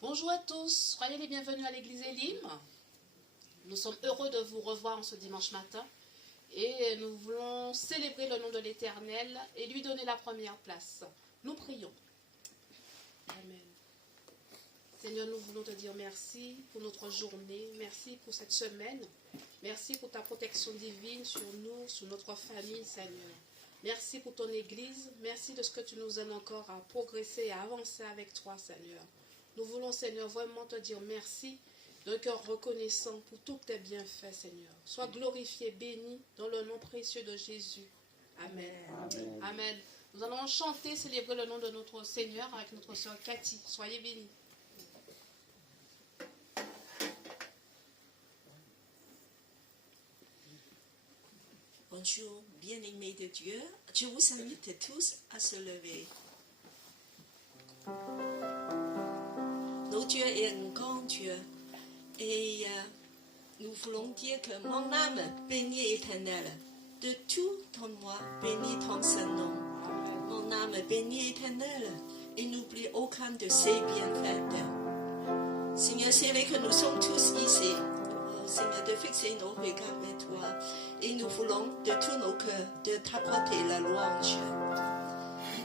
Bonjour à tous, soyez les bienvenus à l'église Elim. Nous sommes heureux de vous revoir en ce dimanche matin et nous voulons célébrer le nom de l'Éternel et lui donner la première place. Nous prions. Amen. Seigneur, nous voulons te dire merci pour notre journée, merci pour cette semaine, merci pour ta protection divine sur nous, sur notre famille, Seigneur. Merci pour ton église, merci de ce que tu nous aides encore à progresser et à avancer avec toi, Seigneur. Nous voulons, Seigneur, vraiment te dire merci d'un cœur reconnaissant pour tous tes bienfaits, Seigneur. Sois glorifié, béni dans le nom précieux de Jésus. Amen. Amen. Amen. Nous allons chanter, célébrer le nom de notre Seigneur avec notre sœur Cathy. Soyez bénis. Bonjour, bien-aimés de Dieu. Je vous invite tous à se lever. Notre Dieu est un grand Dieu et nous voulons dire que mon âme bénit Éternel. De tout ton moi, bénis ton Saint-Nom. Mon âme bénit Éternel et n'oublie aucun de ses bienfaits. Seigneur, c'est vrai que nous sommes tous ici. Seigneur, de fixer nos regards vers toi et nous voulons de tous nos cœurs de t'apporter la louange.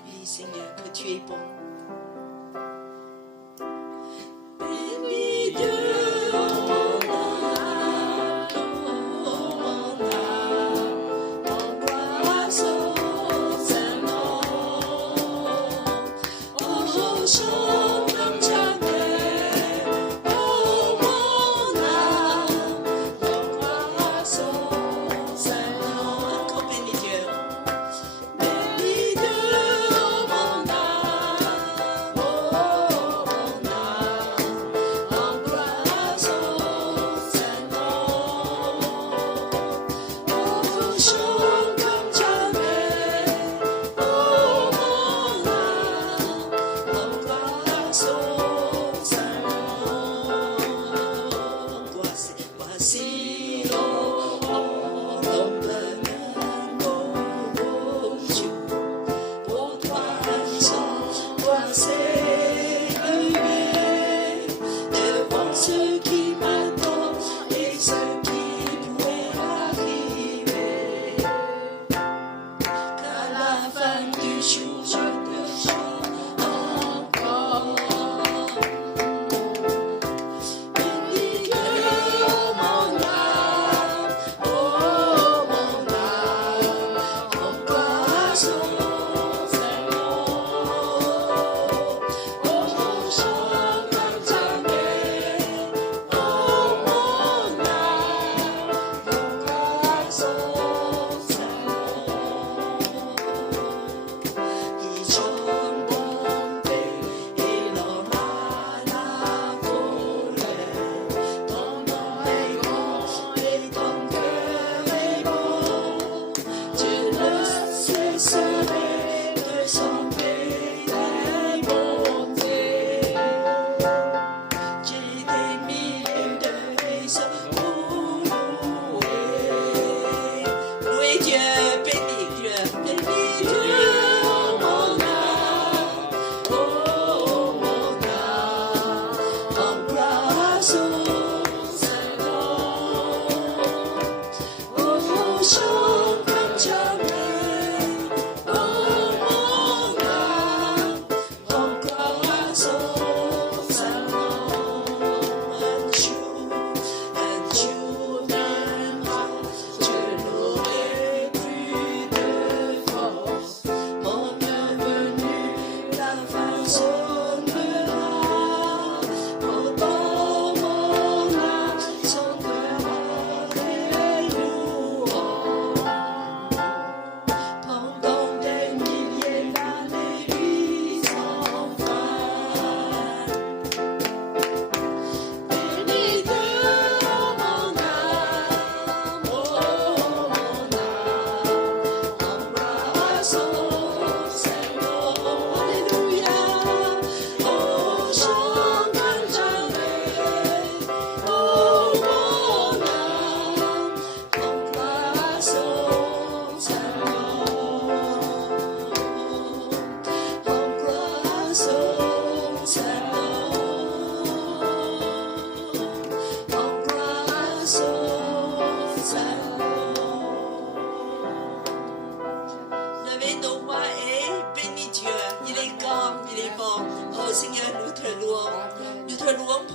Oui, Seigneur, que tu es bon. Bénis Dieu, mon âme, embrasse son nom. Oh, chante comme jamais. Oh, mon âme, embrasse son nom. Encore bénis Dieu. Bénis Dieu, mon âme.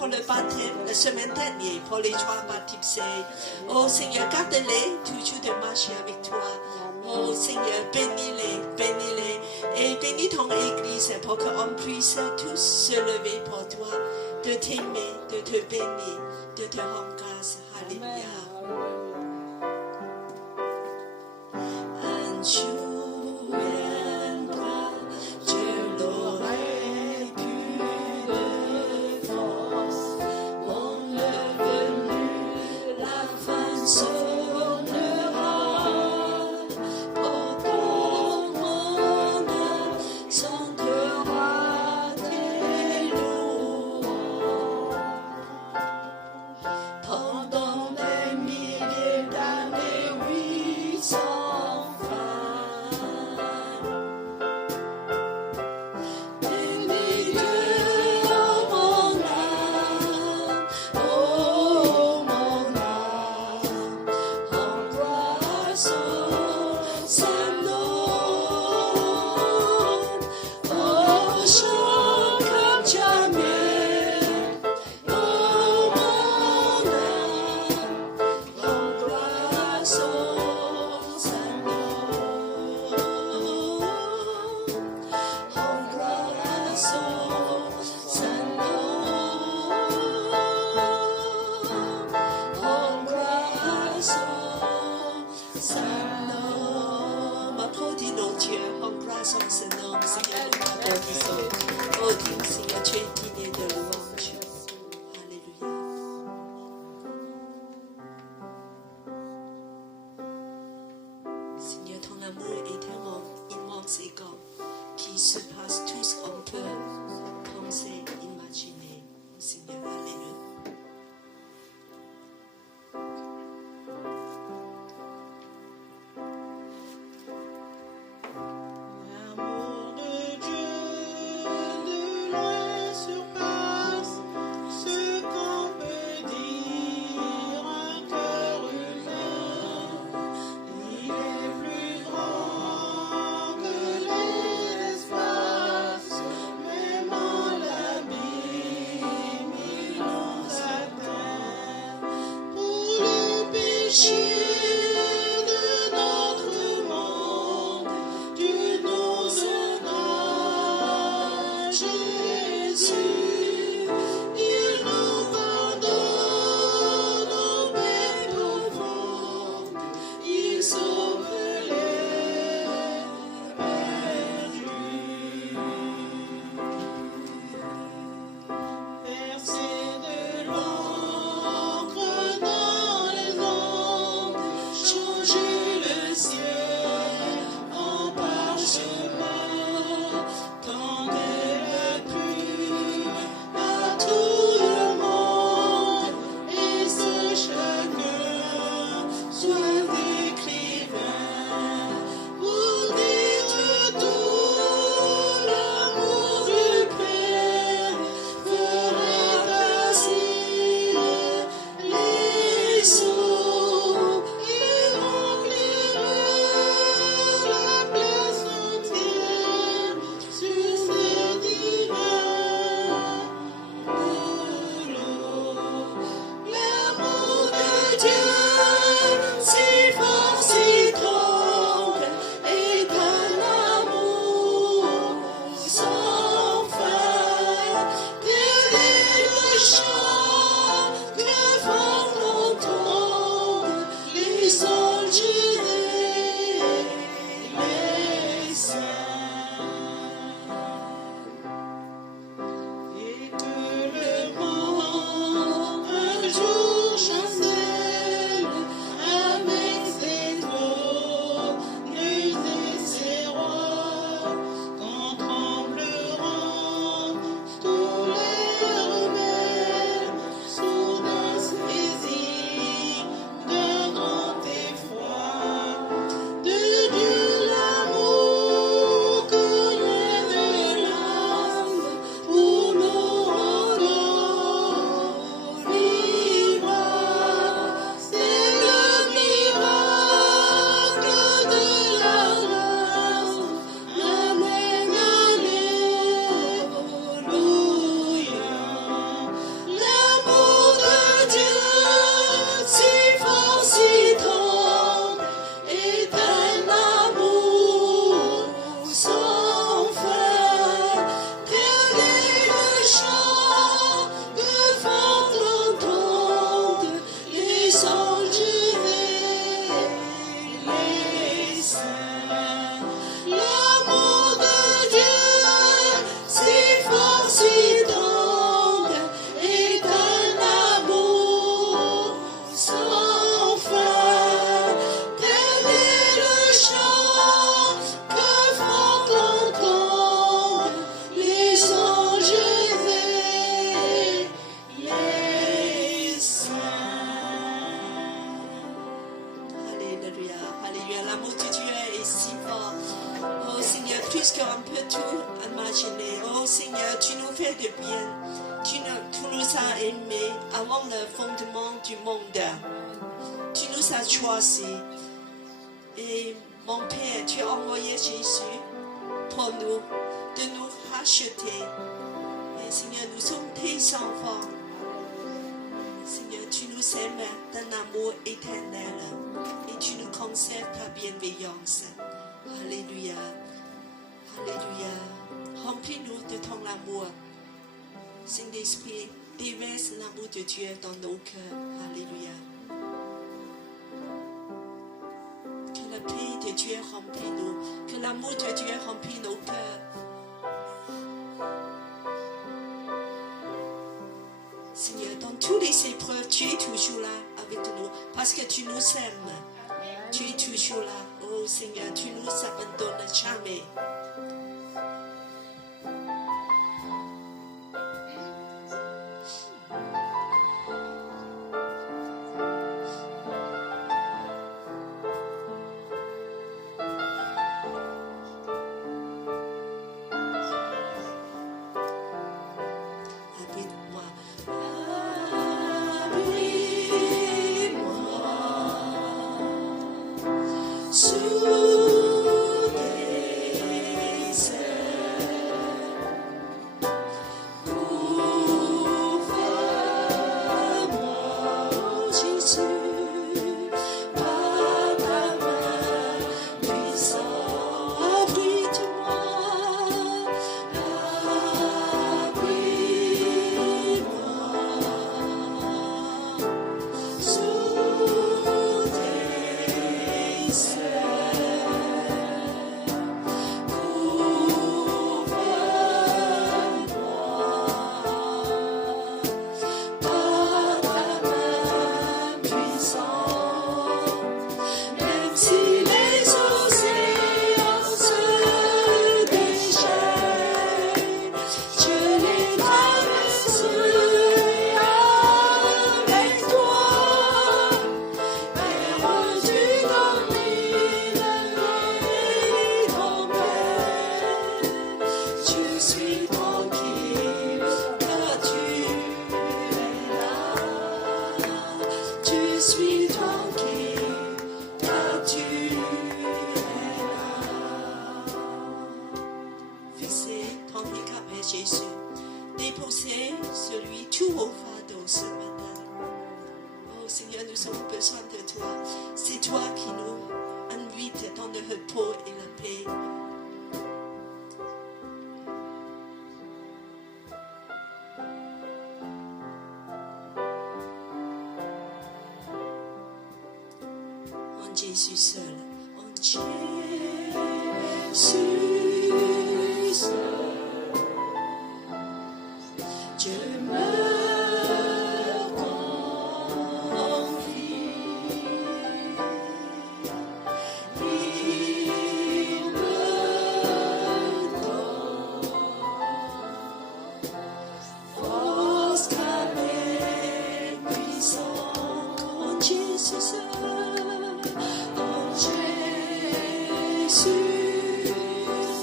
pour le baptême la semaine dernière, pour les 3 baptisés. Oh Seigneur, garde-les toujours de marcher avec toi. Oh Seigneur, bénis-les, bénis-les. Et bénis ton Église pour qu'on puisse tous se lever pour toi, de t'aimer, de te bénir, de te rendre grâce. Alléluia. Un jour viendra, je l'aurai plus de force. Mon revenu, la fin sonnera. Pourtant mon âme chantera tes louanges. Pendant des milliers d'années, oui, sans fin. Bénis Dieu, oh mon âme, en gloire son saint nom. Oh, chante comme jamais, oh mon âme, en gloire son saint nom. En gloire son saint nom. En gloire son saint nom. Applaudis-nous Dieu, en gloire son saint nom, Seigneur, nous t'applaudissons. Oh Dieu, Seigneur, tu es digne de louange. Alléluia. Seigneur, ton amour est tellement immense et grand qui surpasse tout ce qu'on peut penser, imaginer. Seigneur, Alléluia. L'amour de Dieu de loin surpasse ce qu'on peut dire un cœur humain. Il est plus grand que les espaces, même en l'abîme il nous atteint. Pour le péché de notre monde, Dieu nous donna Jésus. Il nous pardonne nos peines profondes. Il sauve les perdus. Verser de l'encre dans les ondes, changer le ciel en parchemin, tendre la pluie à tout le monde, et que chacun soit écrivain pour dire tout l'amour du Père fera passer les seaux et remplira la place entière sur ces divins plus qu'on peut tout imaginer. Oh Seigneur, tu nous fais de bien. Tu nous as aimés avant le fondement du monde. Tu nous as choisis. Et mon Père, tu as envoyé Jésus pour nous, de nous racheter. Et Seigneur, nous sommes tes enfants. Seigneur, tu nous aimes d'un amour éternel et tu nous conserves ta bienveillance. Alléluia. Alléluia. Remplis-nous de ton amour. Saint-Esprit, déverse l'amour de Dieu dans nos cœurs. Alléluia. Que la paix de Dieu remplit nous. Que l'amour de Dieu remplit nos cœurs. Seigneur, dans toutes les épreuves, tu es toujours là avec nous parce que tu nous aimes. Tu es toujours là. Oh Seigneur, tu nous abandonnes jamais. Jésus seul, en Jésus seul, je me confie, il me donne force qu'avec puissance, en Jésus seul. Jésus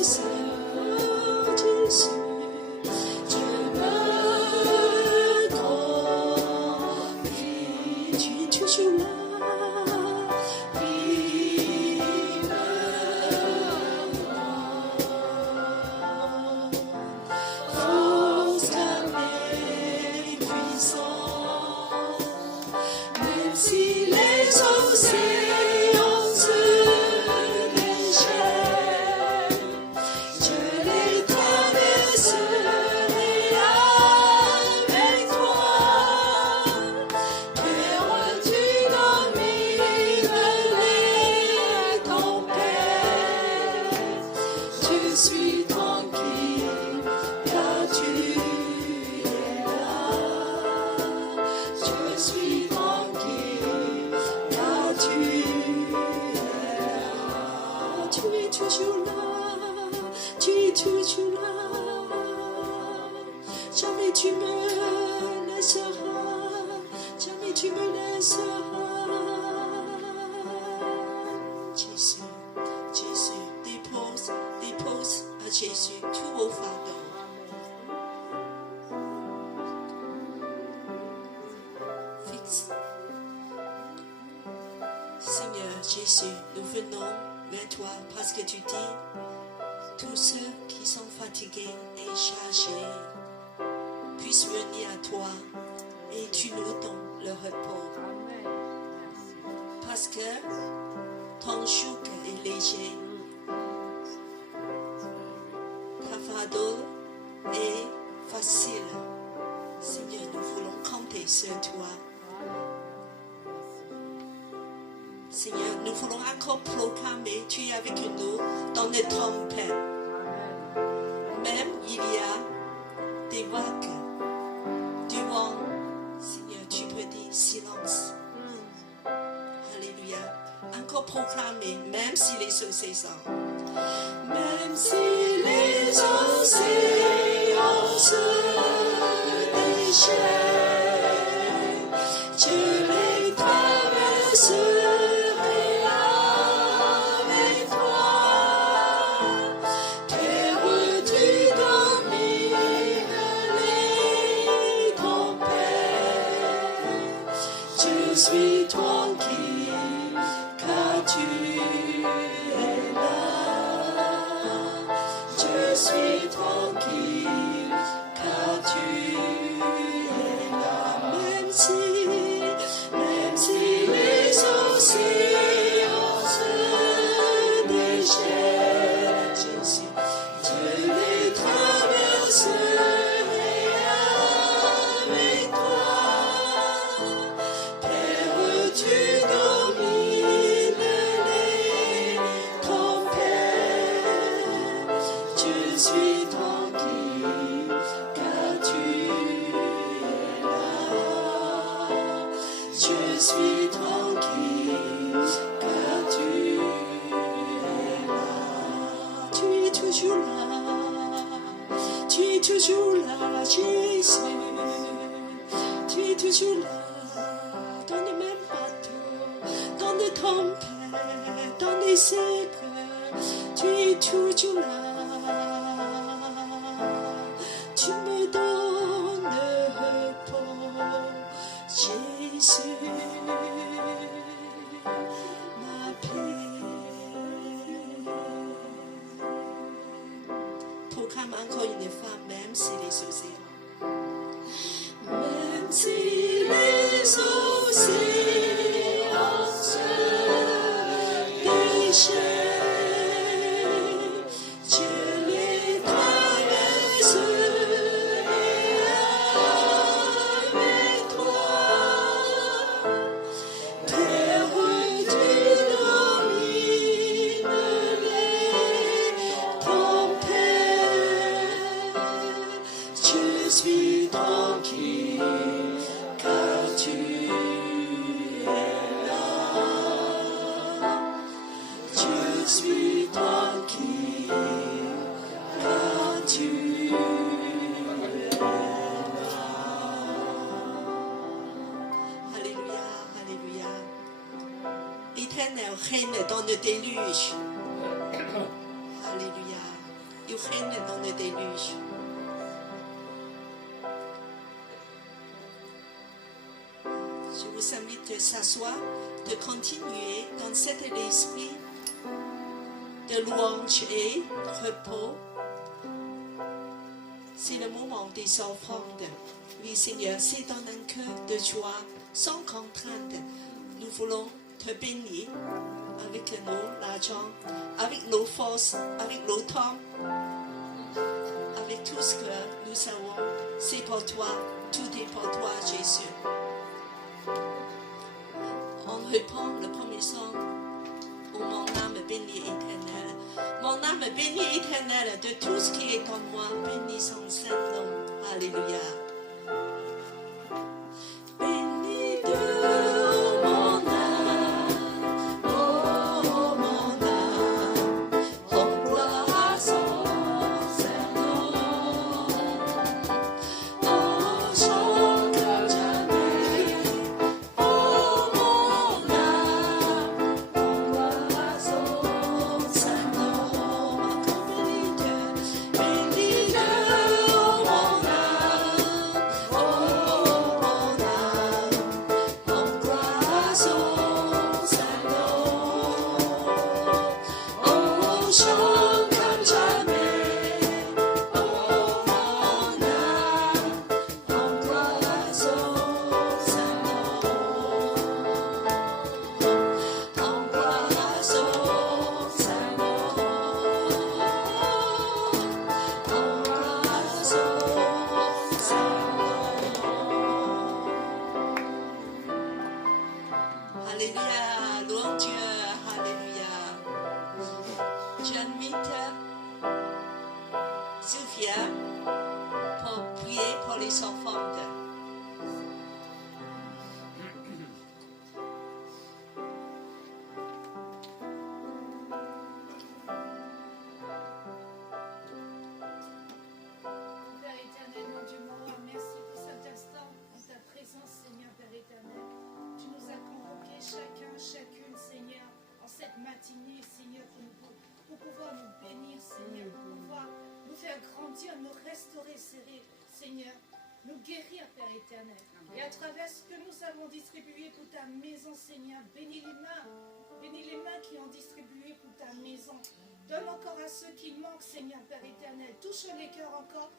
seul. Jésus tous vos fardeaux. Fixe. Seigneur Jésus, nous venons vers toi parce que tu dis, tous ceux qui sont fatigués et chargés puissent venir à toi et tu nous donnes le repos. Parce que ton joug est léger, ta fardeau est facile. Seigneur, nous voulons compter sur toi. Seigneur, nous voulons encore proclamer, tu es avec nous dans les tempêtes. Même il y a des vagues, du vent. Seigneur, tu peux dire silence. Alléluia. Encore proclamer, même si les océans. Même si les océans se déchaînent, tu les traverserai avec toi. Terre, tu domines les tempêtes. Je suis tranquille, car tu es là. Je suis tranquille, car tu es là. Même si les océans se déchaînent, Jésus, je les traverserai avec toi. Terre, tu domines les tempêtes. Je suis tranquille, car tu es là. Je suis tranquille, car tu es là. Tu es toujours là. Tu es toujours là, Jésus. Tu es toujours là, dans les mêmes bateaux, dans les tempêtes, dans les épreuves. Tu es toujours là. Tu me donnes le repos, Jésus, ma paix. Proclame encore une fois, même si les océans. Même si les océans se déchaînent, je les traverserai avec toi. Terre, tu domines les tempêtes. Je suis tranquille, car tu es là. Je suis tranquille, car tu es là. Alléluia, alléluia. Éternel règne dans le déluge. Alléluia. Il règne dans le déluge. Je vous invite de s'asseoir, de continuer dans cet esprit de louange et repos. C'est le moment des offrandes. Oui, Seigneur, c'est dans un cœur de joie, sans contrainte. Nous voulons te bénir avec nos l'argent, avec nos forces, avec nos temps, avec tout ce que nous avons. C'est pour toi, tout est pour toi, Jésus. On reprend le premier son. Oh, mon âme bénie éternelle. Mon âme bénie éternelle de tout ce qui est en moi. Bénis son saint nom. Alléluia. Bénis de mon âme. Oh, mon âme. Emploie son saint nom. Oh, chante jamais. Oh, mon âme. Emploie son saint nom. nous guérir, Père éternel. Et à travers ce que nous avons distribué pour ta maison, Seigneur, bénis les mains qui ont distribué pour ta maison. Donne encore à ceux qui manquent, Seigneur, Père éternel. Touche les cœurs encore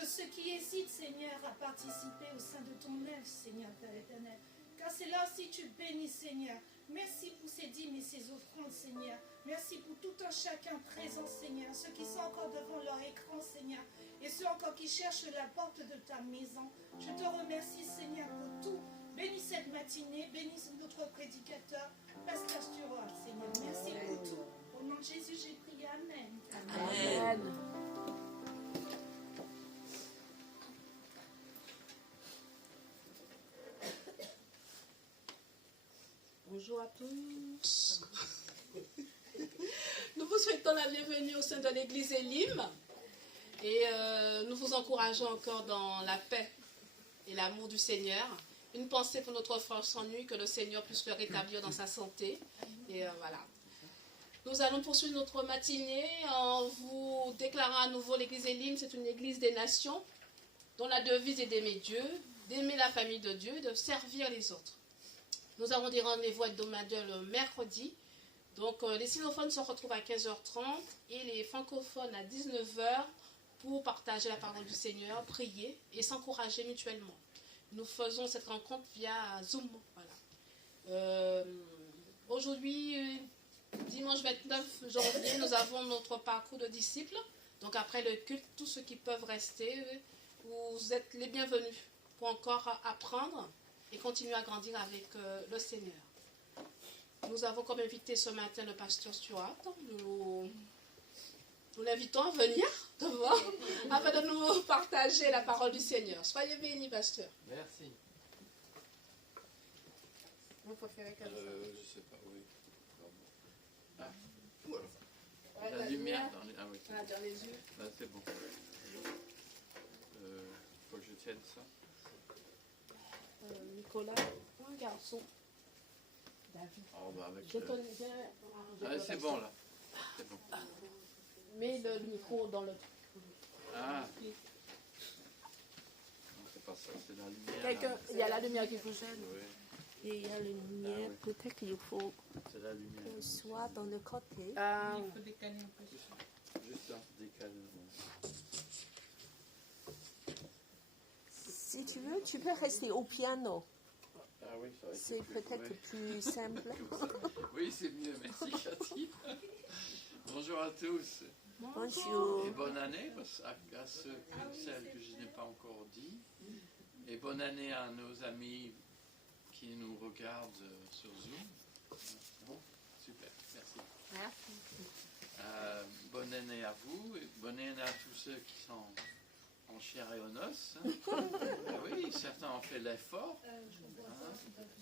de ceux qui hésitent, Seigneur, à participer au sein de ton œuvre, Seigneur, Père éternel. Car c'est là aussi tu bénis, Seigneur. Merci pour ces dîmes et ces offrandes, Seigneur. Merci pour tout un chacun présent, Seigneur. Ceux qui sont encore devant leur écran, Seigneur. Et ceux encore qui cherchent la porte de ta maison. Je te remercie, Seigneur, pour tout. Bénis cette matinée. Bénis notre prédicateur, Pasteur Stuart, Seigneur. Merci pour tout. Au nom de Jésus, j'ai prié. Amen. Amen. Bonjour à tous. Nous vous souhaitons la bienvenue au sein de l'église Elim et nous vous encourageons encore dans la paix et l'amour du Seigneur. Une pensée pour notre frère sans nuit, que le Seigneur puisse le rétablir dans sa santé. Et voilà. Nous allons poursuivre notre matinée en vous déclarant à nouveau l'église Elim. C'est une église des nations dont la devise est d'aimer Dieu, d'aimer la famille de Dieu, de servir les autres. Nous avons des rendez-vous hebdomadaires le mercredi. Donc, les sinophones se retrouvent à 15h30 et les francophones à 19h pour partager la parole du Seigneur, prier et s'encourager mutuellement. Nous faisons cette rencontre via Zoom. Voilà. Aujourd'hui, dimanche 29 janvier, nous avons notre parcours de disciples. Donc, après le culte, tous ceux qui peuvent rester, vous êtes les bienvenus pour encore apprendre et continuer à grandir avec le Seigneur. Nous avons comme invité ce matin le pasteur Stuart. Nous l'invitons à venir devant afin de nous partager la parole du Seigneur. Soyez bénis, pasteur. Merci. Vous préférez comme ça? Je sais pas, oui. Ah, voilà. La lumière dans les, ah, oui, dans les yeux. là, c'est bon. Faut que je tienne ça. Nicolas, un garçon. David. Oh, bah avec Je le... te c'est bon là. C'est bon. Mets le micro dans le... Ah. Non, c'est pas ça, c'est la lumière. Quelqu'un, il y a la lumière qui vous gêne. Oui, Et il y a la lumière, peut-être qu'il faut c'est la lumière. qu'elle soit dans le côté. Ah, Il faut décaler un peu. Juste un décalement. Si tu veux, tu peux rester au piano. Ah oui, ça va être C'est plus- peut-être oui. plus simple. Oui, c'est mieux, merci Cathy. Bonjour à tous. Bonjour. Et bonne année à ceux et celles que je n'ai pas encore dit. Et bonne année à nos amis qui nous regardent sur Zoom. Bon, super, merci. Bonne année à vous et bonne année à tous ceux qui sont en chair et en os. Ah oui, certains ont fait l'effort,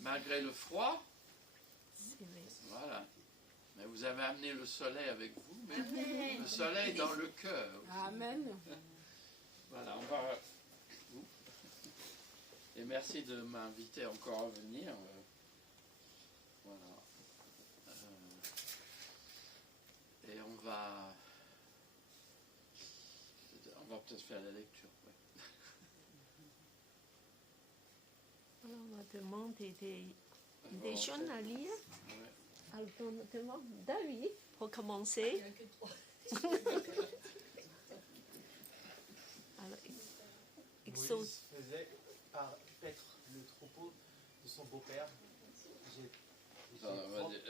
malgré le froid. Voilà. Mais vous avez amené le soleil avec vous, mais le soleil dans le cœur. Amen. Voilà, on va... Et merci de m'inviter encore à venir. Voilà. Et on va peut-être faire la lecture. Ouais. Alors, on va demander des Bon, jeunes à lire. ouais. Alors, on demande David pour commencer. Alors, Exode. Moïse faisait paître le troupeau de son beau-père. C'est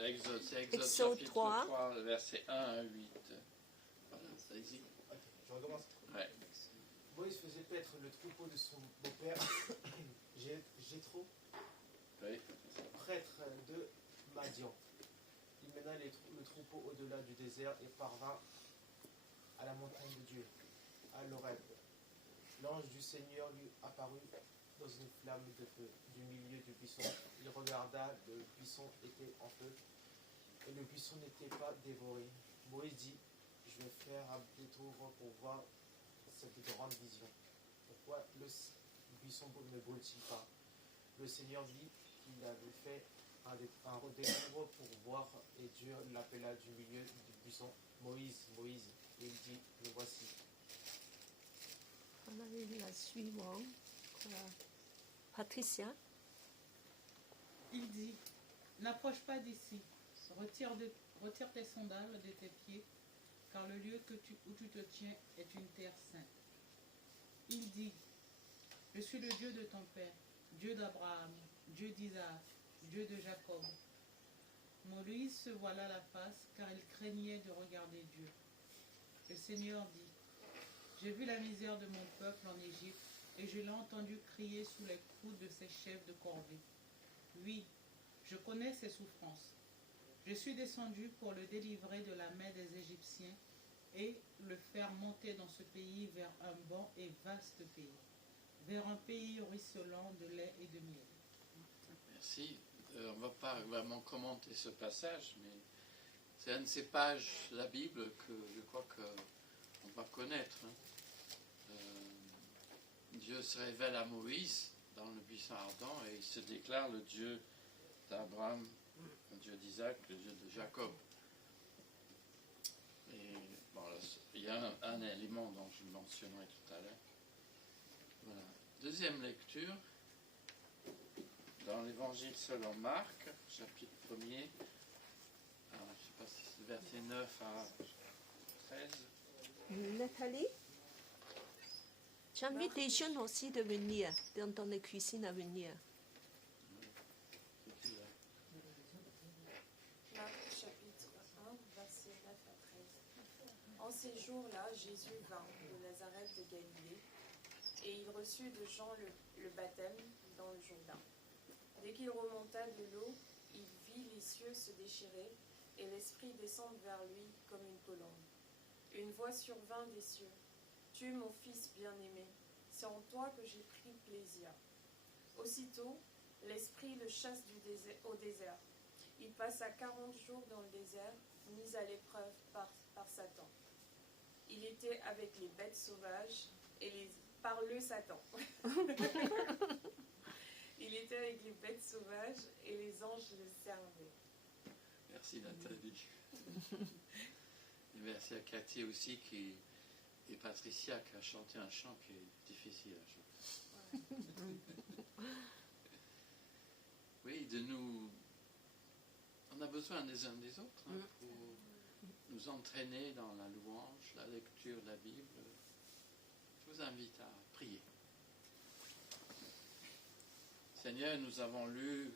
Exode Exode chapitre 3. 3, versets 1 à 8. Voilà, ça y est. Ok, je recommence. Ouais. Moïse faisait paître le troupeau de son beau-père, Jéthro, Oui. prêtre de Madian. Il mena le troupeau au-delà du désert et parvint à la montagne de Dieu, à l'Horeb. L'ange du Seigneur lui apparut dans une flamme de feu du milieu du buisson. Il regarda, le buisson était en feu, et le buisson n'était pas dévoré. Moïse dit, je vais faire un détour pour voir cette grande vision. Pourquoi le buisson ne brûle-t-il pas? Le Seigneur dit qu'il avait fait un détour pour voir, et Dieu l'appela du milieu du buisson, Moïse, Moïse. Et il dit, me voici. On a la suivante. Patricia. Il dit, n'approche pas d'ici, retire tes sandales de tes pieds, car le lieu où tu te tiens est une terre sainte. Il dit, je suis le Dieu de ton père, Dieu d'Abraham, Dieu d'Isaac, Dieu de Jacob. Moïse se voila la face, car il craignait de regarder Dieu. Le Seigneur dit, j'ai vu la misère de mon peuple en Égypte, et je l'ai entendu crier sous les coups de ses chefs de corvée. Oui, je connais ses souffrances. Je suis descendu pour le délivrer de la main des Égyptiens et le faire monter dans ce pays vers un bon et vaste pays, vers un pays ruisselant de lait et de miel. Merci. On ne va pas vraiment commenter ce passage, mais c'est une de ces pages de la Bible que je crois qu'on va connaître. Dieu se révèle à Moïse dans le buisson ardent et il se déclare le Dieu d'Abraham, le Dieu d'Isaac, le Dieu de Jacob. Et bon, là, il y a un élément dont je mentionnerai tout à l'heure. Voilà. Deuxième lecture, dans l'Évangile selon Marc, chapitre 1er, je ne sais pas si c'est verset 9 à 13. Nathalie, j'invite des jeunes aussi de venir, dans les cuisines à venir. Marc chapitre 1, versets 9 à 13. En ces jours-là, Jésus vint de Nazareth de Galilée, et il reçut de Jean le baptême dans le Jourdain. Dès qu'il remonta de l'eau, il vit les cieux se déchirer, et l'Esprit descendre vers lui comme une colombe. Une voix survint des cieux. « Tu es mon Fils bien-aimé, c'est en toi que j'ai pris plaisir. » Aussitôt, l'Esprit le chasse au désert. Il passa 40 jours dans le désert, mis à l'épreuve par Satan. Il était avec les bêtes sauvages par le Satan. Il était avec les bêtes sauvages et les anges le servaient. Merci Nathalie. Et merci à Cathy aussi et Patricia qui a chanté un chant qui est difficile à chanter. Oui, on a besoin des uns des autres pour nous entraîner dans la louange, la lecture de la Bible. Je vous invite à prier. Seigneur, nous avons lu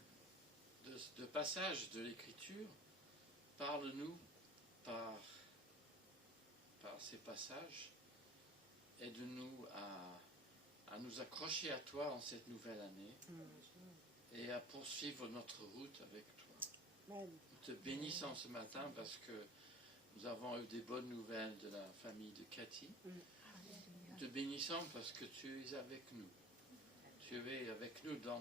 de passages de l'Écriture. Parle-nous par ces passages. Aide-nous à nous accrocher à toi en cette nouvelle année et à poursuivre notre route avec toi. Nous te bénissons ce matin parce que nous avons eu des bonnes nouvelles de la famille de Cathy. Nous te bénissons parce que tu es avec nous. Tu es avec nous dans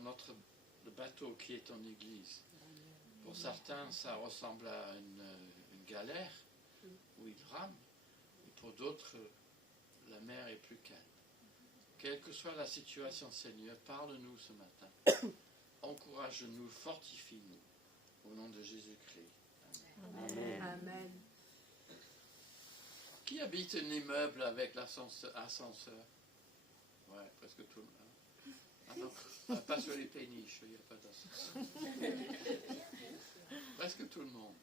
le bateau qui est ton Église. Pour certains, ça ressemble à une galère où ils rament. Et pour d'autres, la mer est plus calme. Quelle que soit la situation, Seigneur, parle-nous ce matin. Encourage-nous, fortifie-nous. Au nom de Jésus-Christ. Amen. Amen. Qui habite un immeuble avec l'ascenseur? Ouais, presque tout le monde. Ah non, pas sur les péniches, il n'y a pas d'ascenseur. Presque tout le monde.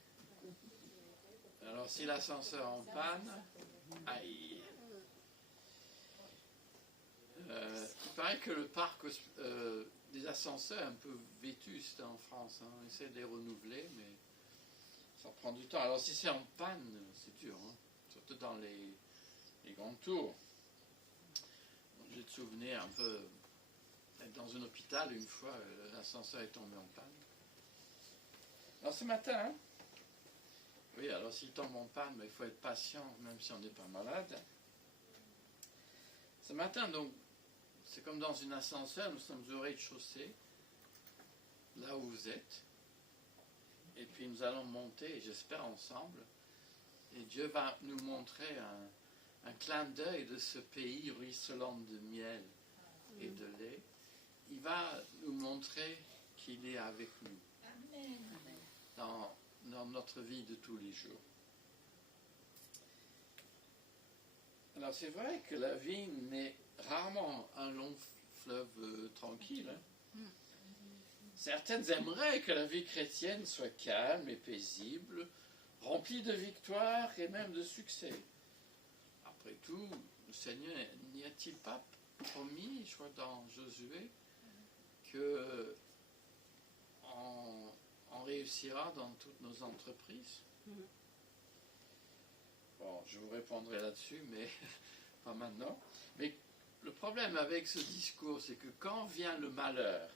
Alors si l'ascenseur est en panne, aïe. Il paraît que le parc des ascenseurs est un peu vétuste en France. On essaie de les renouveler, mais ça prend du temps. Alors si c'est en panne, c'est dur, surtout dans les grandes tours. J'ai le souvenir un peu être dans un hôpital une fois, l'ascenseur est tombé en panne. Alors ce matin, oui, alors s'il tombe en panne, il faut être patient, même si on n'est pas malade. Ce matin, donc, c'est comme dans un ascenseur, nous sommes au rez-de-chaussée, là où vous êtes. Et puis nous allons monter, j'espère ensemble. Et Dieu va nous montrer un clin d'œil de ce pays ruisselant de miel et de lait. Il va nous montrer qu'il est avec nous. Amen. Dans notre vie de tous les jours. Alors c'est vrai que la vie n'est rarement un long fleuve tranquille. Hein. Certaines aimeraient que la vie chrétienne soit calme et paisible, remplie de victoires et même de succès. Après tout, le Seigneur n'y a-t-il pas promis, je crois dans Josué, que on réussira dans toutes nos entreprises? Bon, je vous répondrai là-dessus, mais pas maintenant. Mais le problème avec ce discours, c'est que quand vient le malheur,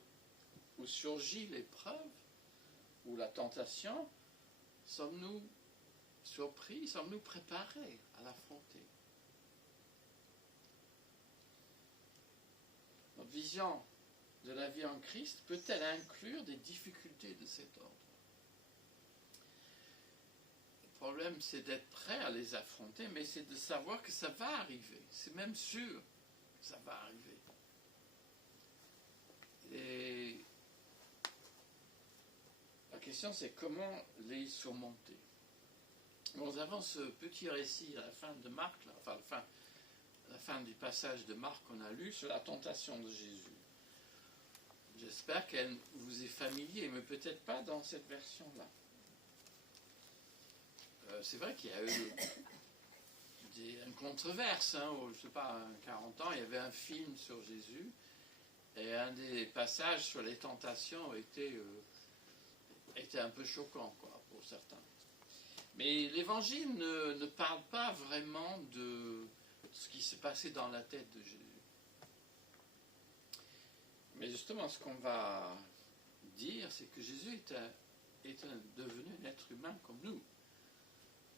où surgit l'épreuve, ou la tentation, sommes-nous surpris, sommes-nous préparés à l'affronter? Notre vision de la vie en Christ peut-elle inclure des difficultés de cet ordre? Le problème, c'est d'être prêt à les affronter, mais c'est de savoir que ça va arriver. C'est même sûr que ça va arriver. Et la question, c'est comment les surmonter. Nous avons ce petit récit à la fin de Marc, là, enfin la fin du passage de Marc qu'on a lu sur la tentation de Jésus. J'espère qu'elle vous est familière, mais peut-être pas dans cette version-là. C'est vrai qu'il y a eu une controverse. Hein, je ne sais pas, 40 ans, il y avait un film sur Jésus, et un des passages sur les tentations était un peu choquant, quoi, pour certains. Mais l'Évangile ne parle pas vraiment de ce qui s'est passé dans la tête de Jésus. Mais justement, ce qu'on va dire, c'est que Jésus est devenu un être humain comme nous.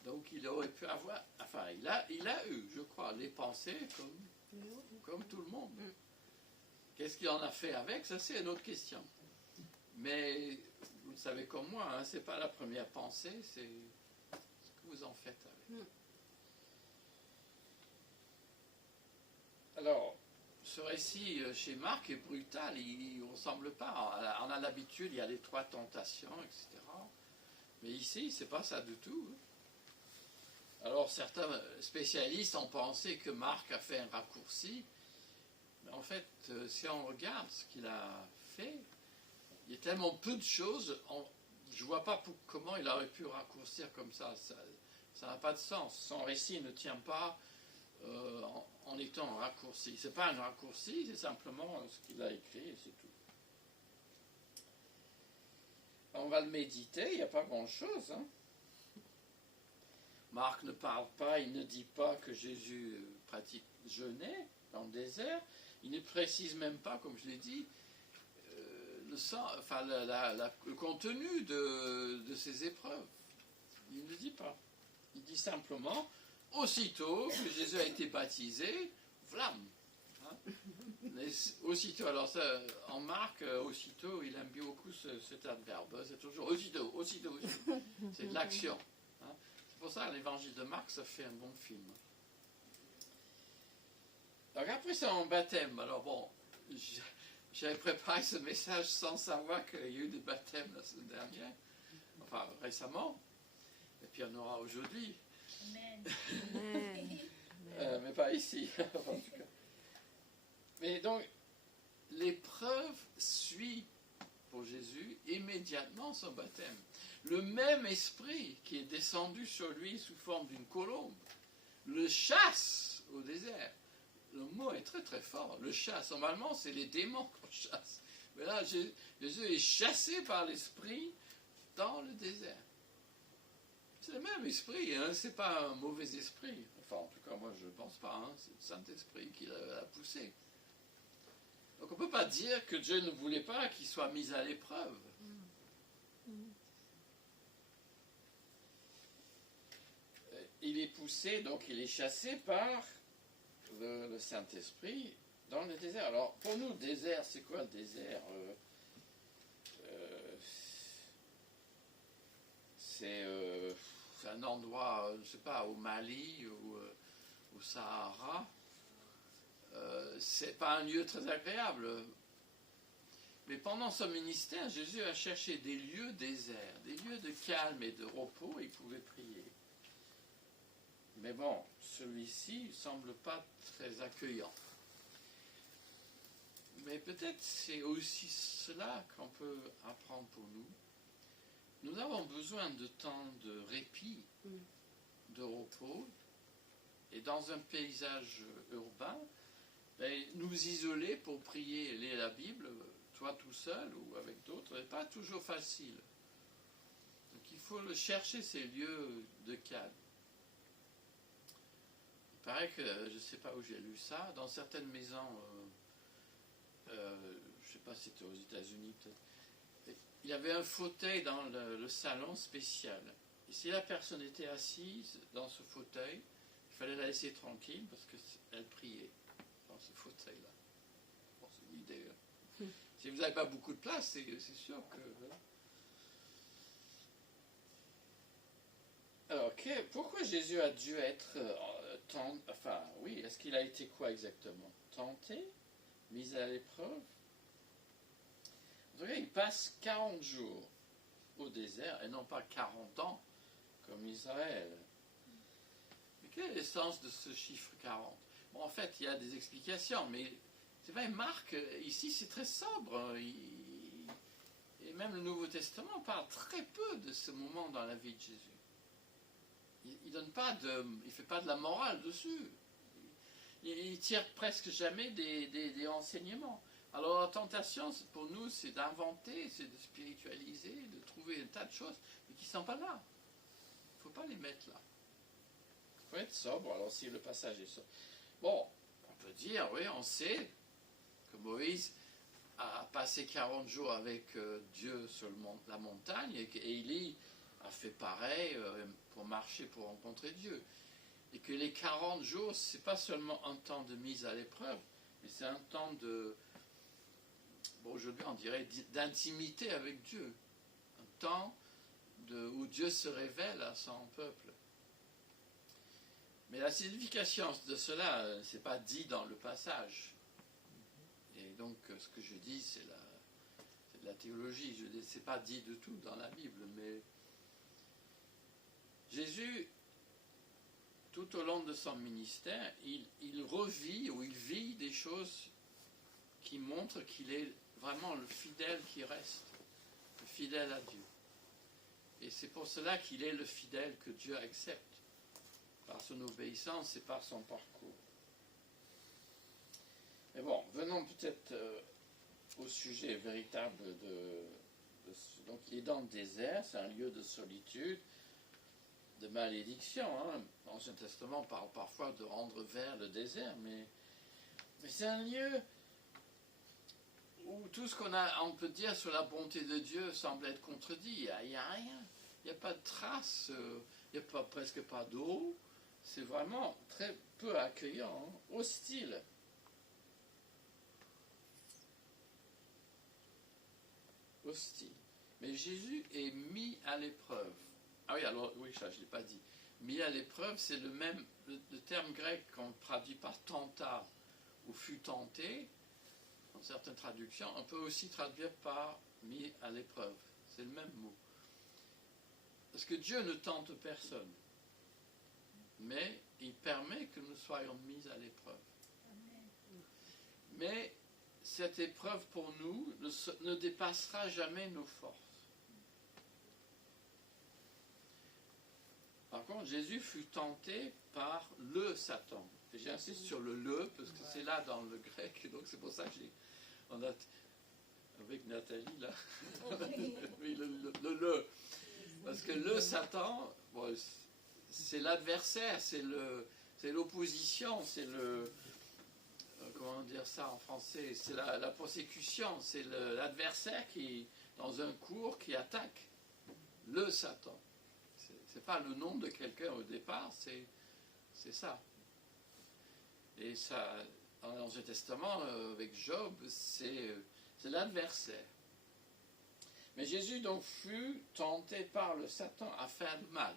Donc il aurait pu avoir, enfin il a eu, je crois, les pensées comme tout le monde. Qu'est-ce qu'il en a fait avec? Ça, c'est une autre question. Mais vous le savez comme moi, hein, c'est pas la première pensée, c'est ce que vous en faites avec. Alors, ce récit chez Marc est brutal, il ne ressemble pas. On a l'habitude, il y a les 3 tentations, etc. Mais ici, c'est pas ça du tout. Alors, certains spécialistes ont pensé que Marc a fait un raccourci. Mais en fait, si on regarde ce qu'il a fait, il y a tellement peu de choses, je ne vois pas comment il aurait pu raccourcir comme ça. Ça n'a pas de sens. Son récit ne tient pas en étant un raccourci. Ce n'est pas un raccourci, c'est simplement ce qu'il a écrit et c'est tout. On va le méditer, il n'y a pas grand-chose. Hein. Marc ne parle pas, il ne dit pas que Jésus jeûnait dans le désert. Il ne précise même pas, comme je l'ai dit, le contenu de ces épreuves. Il ne dit pas. Il dit simplement, aussitôt que Jésus a été baptisé, flamme. Hein? Aussitôt, alors ça, en Marc, aussitôt, il aime bien beaucoup cet adverbe. C'est toujours aussitôt. C'est de l'action. Hein? C'est pour ça que l'évangile de Marc, ça fait un bon film. Donc après son baptême, alors bon, j'avais préparé ce message sans savoir qu'il y a eu des baptêmes la semaine dernière, enfin récemment, et puis il y en aura aujourd'hui. Amen. Mais pas ici, en tout cas. Mais donc, l'épreuve suit pour Jésus immédiatement son baptême. Le même esprit qui est descendu sur lui sous forme d'une colombe le chasse au désert. Le mot est très très fort, le chasse. Normalement, c'est les démons qu'on chasse. Mais là, Jésus est chassé par l'esprit dans le désert. C'est le même esprit, hein? C'est pas un mauvais esprit. Enfin, en tout cas, moi, je ne pense pas. Hein? C'est le Saint-Esprit qui l'a poussé. Donc, on ne peut pas dire que Dieu ne voulait pas qu'il soit mis à l'épreuve. Il est poussé, donc il est chassé par le Saint-Esprit dans le désert. Alors, pour nous, le désert, c'est quoi le désert? C'est un endroit, je ne sais pas, au Mali ou au Sahara. C'est pas un lieu très agréable. Mais pendant son ministère, Jésus a cherché des lieux déserts, des lieux de calme et de repos, et il pouvait prier. Mais bon, celui-ci ne semble pas très accueillant. Mais peut-être c'est aussi cela qu'on peut apprendre pour nous. Nous avons besoin de temps de répit, de repos, et dans un paysage urbain, nous isoler pour prier et lire la Bible, toi tout seul ou avec d'autres, n'est pas toujours facile. Donc il faut chercher ces lieux de calme. Il paraît que, je ne sais pas où j'ai lu ça, dans certaines maisons, je ne sais pas si c'était aux États-Unis peut-être, il y avait un fauteuil dans le salon spécial. Et si la personne était assise dans ce fauteuil, il fallait la laisser tranquille parce qu'elle priait dans ce fauteuil-là. Bon, c'est une idée. Si vous n'avez pas beaucoup de place, c'est sûr que... Alors, pourquoi Jésus a dû être est-ce qu'il a été quoi exactement? Tenté? Mis à l'épreuve? En tout cas, il passe 40 jours au désert et non pas 40 ans comme Israël. Mais quel est le sens de ce chiffre 40? Bon, en fait, il y a des explications, mais c'est vrai, Marc, ici, c'est très sobre. Et même le Nouveau Testament parle très peu de ce moment dans la vie de Jésus. Il ne fait pas de la morale dessus. Il tire presque jamais des enseignements. Alors la tentation pour nous, c'est d'inventer, c'est de spiritualiser, de trouver un tas de choses, mais qui ne sont pas là. Il ne faut pas les mettre là. Il faut être sobre, alors si le passage est sobre. Bon, on peut dire, oui, on sait que Moïse a passé 40 jours avec Dieu sur la montagne, et qu'Élie a fait pareil pour marcher, pour rencontrer Dieu. Et que les 40 jours, ce n'est pas seulement un temps de mise à l'épreuve, mais c'est un temps de... Bon, aujourd'hui, on dirait d'intimité avec Dieu. Un temps où Dieu se révèle à son peuple. Mais la signification de cela, ce n'est pas dit dans le passage. Et donc, ce que je dis, c'est de la théologie. Ce n'est pas dit du tout dans la Bible. Mais Jésus, tout au long de son ministère, il revit ou il vit des choses qui montrent qu'il est vraiment le fidèle qui reste, le fidèle à Dieu. Et c'est pour cela qu'il est le fidèle que Dieu accepte, par son obéissance et par son parcours. Mais bon, venons peut-être au sujet véritable donc il est dans le désert, c'est un lieu de solitude, de malédiction. L'Ancien Testament parle parfois de rendre vers le désert, mais c'est un lieu où tout ce on peut dire sur la bonté de Dieu semble être contredit. Il n'y a rien, il n'y a pas de traces, il n'y a presque pas d'eau. C'est vraiment très peu accueillant, hostile. Hostile. Mais Jésus est mis à l'épreuve. Ah oui, alors, oui, ça, je ne l'ai pas dit. Mis à l'épreuve, c'est le terme grec qu'on traduit par tenta, ou fut tenté, dans certaines traductions, on peut aussi traduire par mis à l'épreuve. C'est le même mot. Parce que Dieu ne tente personne, mais il permet que nous soyons mis à l'épreuve. Mais cette épreuve pour nous ne dépassera jamais nos forces. Par contre, Jésus fut tenté par le Satan. Et j'insiste sur le parce que c'est là dans le grec, et donc c'est pour ça que on a avec Nathalie là, oui, le. Parce que le Satan, bon, c'est l'adversaire, c'est l'opposition, c'est comment dire ça en français, c'est la persécution, c'est l'adversaire qui, dans un cours, qui attaque le Satan. C'est pas le nom de quelqu'un au départ, c'est ça. Et ça, dans l'Ancien Testament, avec Job, c'est l'adversaire. Mais Jésus donc fut tenté par le Satan à faire le mal.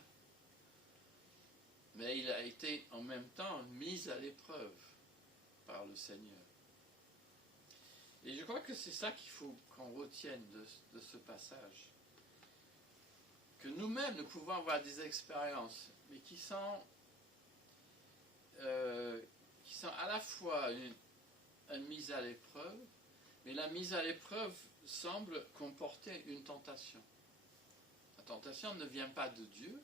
Mais il a été en même temps mis à l'épreuve par le Seigneur. Et je crois que c'est ça qu'il faut qu'on retienne de ce passage. Que nous-mêmes, nous pouvons avoir des expériences, mais qui sont à la fois une mise à l'épreuve, Mais la mise à l'épreuve semble comporter une tentation. La tentation ne vient pas de Dieu,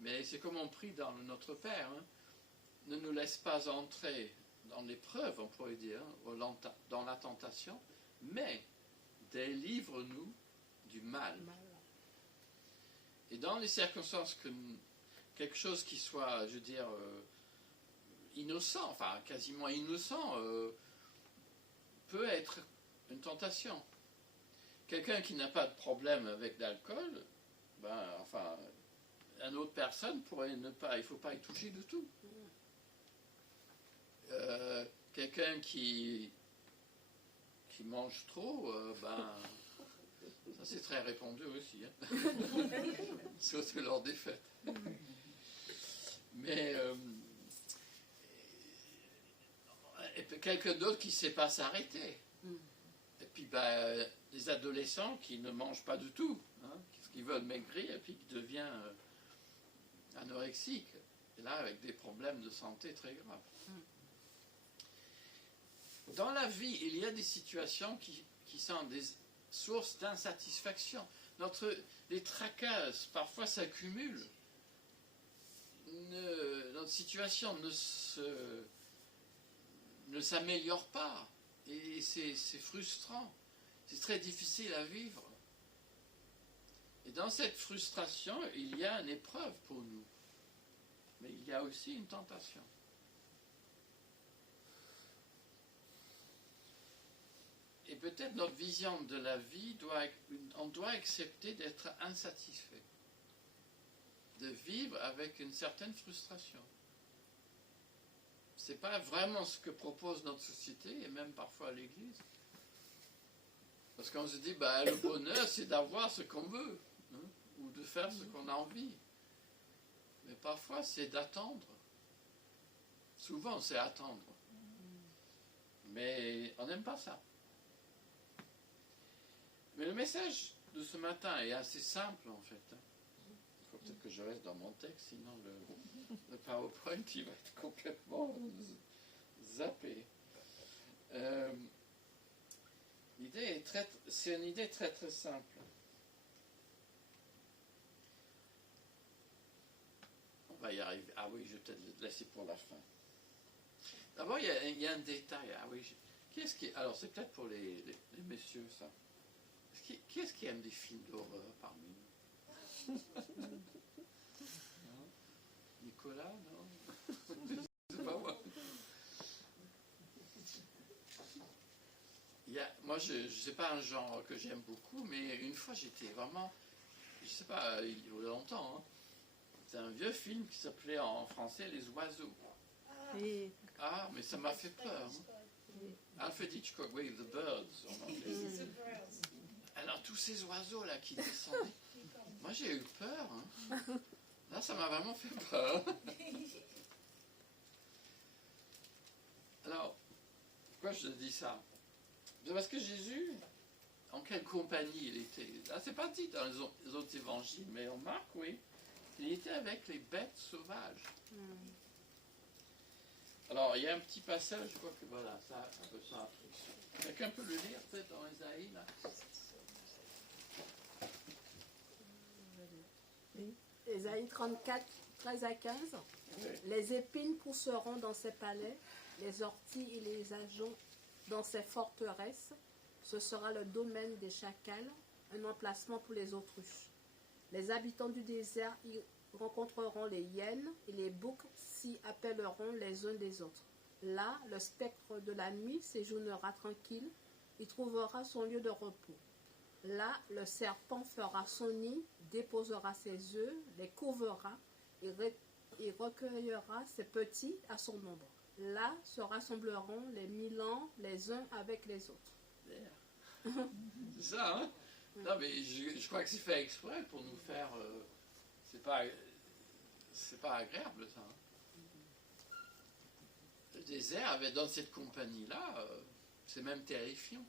mais c'est comme on prie dans le Notre Père. Hein. Ne nous laisse pas entrer dans l'épreuve, on pourrait dire, dans la tentation, mais délivre-nous du mal. Et dans les circonstances quelque chose qui soit, je veux dire, innocent, enfin quasiment innocent, peut être une tentation. Quelqu'un qui n'a pas de problème avec l'alcool, une autre personne pourrait ne pas, il ne faut pas y toucher du tout. Quelqu'un qui mange trop, ça c'est très répandu aussi, hein. Surtout lors des fêtes. Mais et puis quelqu'un d'autre qui ne sait pas s'arrêter. Et puis les adolescents qui ne mangent pas du tout, hein, qui veulent maigrir et puis qui deviennent anorexiques. Et là, avec des problèmes de santé très graves. Dans la vie, il y a des situations qui sont des sources d'insatisfaction. Les tracasses, parfois, s'accumulent. Notre situation ne s'améliore pas. Et c'est frustrant. C'est très difficile à vivre. Et dans cette frustration, il y a une épreuve pour nous. Mais il y a aussi une tentation. Et peut-être notre vision de la vie, on doit accepter d'être insatisfait. De vivre avec une certaine frustration. Ce n'est pas vraiment ce que propose notre société, et même parfois l'Église. Parce qu'on se dit, le bonheur, c'est d'avoir ce qu'on veut, hein, ou de faire ce qu'on a envie. Mais parfois, c'est d'attendre. Souvent, c'est attendre. Mais on n'aime pas ça. Mais le message de ce matin est assez simple, en fait. Il faut peut-être que je reste dans mon texte, sinon le PowerPoint, il va être complètement zappé. C'est une idée très très simple. On va y arriver. Ah oui, je vais peut-être le laisser pour la fin. D'abord, il y a un détail. Ah oui, alors, c'est peut-être pour les messieurs, ça. Qui est-ce qui aime des films d'horreur parmi nous? Non? Nicolas, non? C'est pas moi. Moi, je ne sais pas un genre que j'aime beaucoup, mais une fois j'étais vraiment, je ne sais pas, il y a longtemps, hein, c'est un vieux film qui s'appelait en français Les Oiseaux. Ah, mais ça m'a fait peur. Hein. Alfred Hitchcock, oui, The Birds en anglais. Alors tous ces oiseaux là qui descendaient, moi j'ai eu peur. Hein. Là, ça m'a vraiment fait peur. Alors, pourquoi je dis ça? Parce que Jésus, en quelle compagnie il était? Là, c'est pas dit dans les autres évangiles, mais on marque, oui, il était avec les bêtes sauvages. Alors, il y a un petit passage, je crois que voilà, ça peut ça. Quelqu'un peut le lire, peut-être, dans Ésaïe, là? Ésaïe 34, 13 à 15. Oui. Les épines pousseront dans ses palais, les orties et les ajoncs dans ses forteresses. Ce sera le domaine des chacals, un emplacement pour les autruches. Les habitants du désert y rencontreront les hyènes et les boucs s'y appelleront les uns des autres. Là, le spectre de la nuit séjournera tranquille, il trouvera son lieu de repos. Là, le serpent fera son nid, déposera ses œufs, les couvera et recueillera ses petits à son ombre. Là se rassembleront les 1000 ans les uns avec les autres. C'est ça, hein? Non, mais je crois que c'est fait exprès pour nous faire... c'est pas agréable, ça. Hein? Le désert, dans cette compagnie-là, c'est même terrifiant.